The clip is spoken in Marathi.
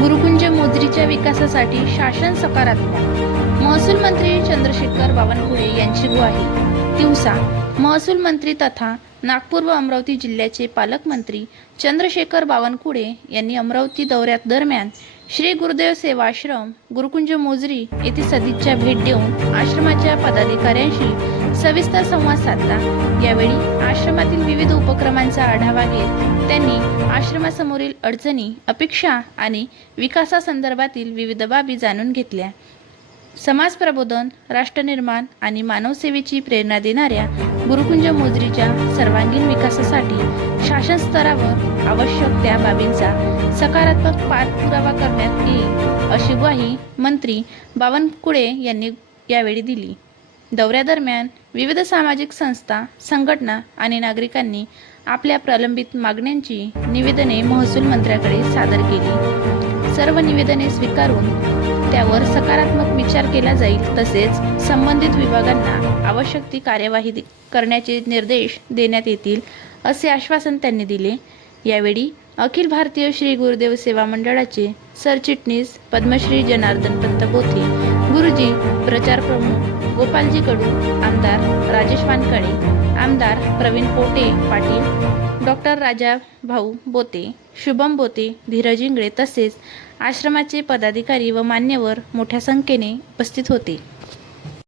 गुरुकुंज मोजरीच्या विकासासाठी शासन सकारात्मक. महसूल मंत्री चंद्रशेखर बावनकुळे यांची ग्वाही. तिवसा. महसूल मंत्री तथा नागपूर व अमरावती जिल्ह्याचे पालकमंत्री चंद्रशेखर बावनकुळे यांनी अमरावती दौऱ्यात दरम्यान श्री गुरुदेव सेवाश्रम गुरुकुंज मोजरी येथे सदिच्छा भेट देऊन आश्रमाच्या पदाधिकाऱ्यांशी सविस्तर संवाद साधला. यावेळी आश्रमातील विविध उपक्रमांचा आढावा घेत त्यांनी आश्रमासमोरील अडचणी, अपेक्षा आणि विकासासंदर्भातील विविध बाबी जाणून घेतल्या. समाज प्रबोधन, राष्ट्रनिर्माण आणि मानवसेवेची प्रेरणा देणाऱ्या गुरुकुंज मोजरीच्या सर्वांगीण विकासासाठी शासन स्तरावर आवश्यक त्या बाबींचा सकारात्मक पाठपुरावा करण्यात येईल, अशी ग्वाही मंत्री बावनकुळे यांनी यावेळी दिली. दौऱ्यादरम्यान विविध सामाजिक संस्था, संघटना आणि नागरिकांनी आपल्या प्रलंबित मागण्यांची निवेदने महसूल मंत्र्याकडे सादर केली. सर्व निवेदने स्वीकारून त्यावर सकारात्मक विचार केला जाईल, तसेच संबंधित विभागांना आवश्यक ती कार्यवाही करण्याचे निर्देश देण्यात येतील, असे आश्वासन त्यांनी दिले. यावेळी अखिल भारतीय श्री गुरुदेव सेवा मंडळाचे सरचिटणीस पद्मश्री जनार्दन पंत बोथे, गुरुजी प्रचार प्रमुख गोपालजी कडू, आमदार राजेश वानकडे, आमदार प्रवीण पोटे पाटील, डॉक्टर राजाभाऊ बोते, शुभम बोते, धीरज इंगळे तसेच आश्रमाचे पदाधिकारी व मान्यवर मोठ्या संख्येने उपस्थित होते.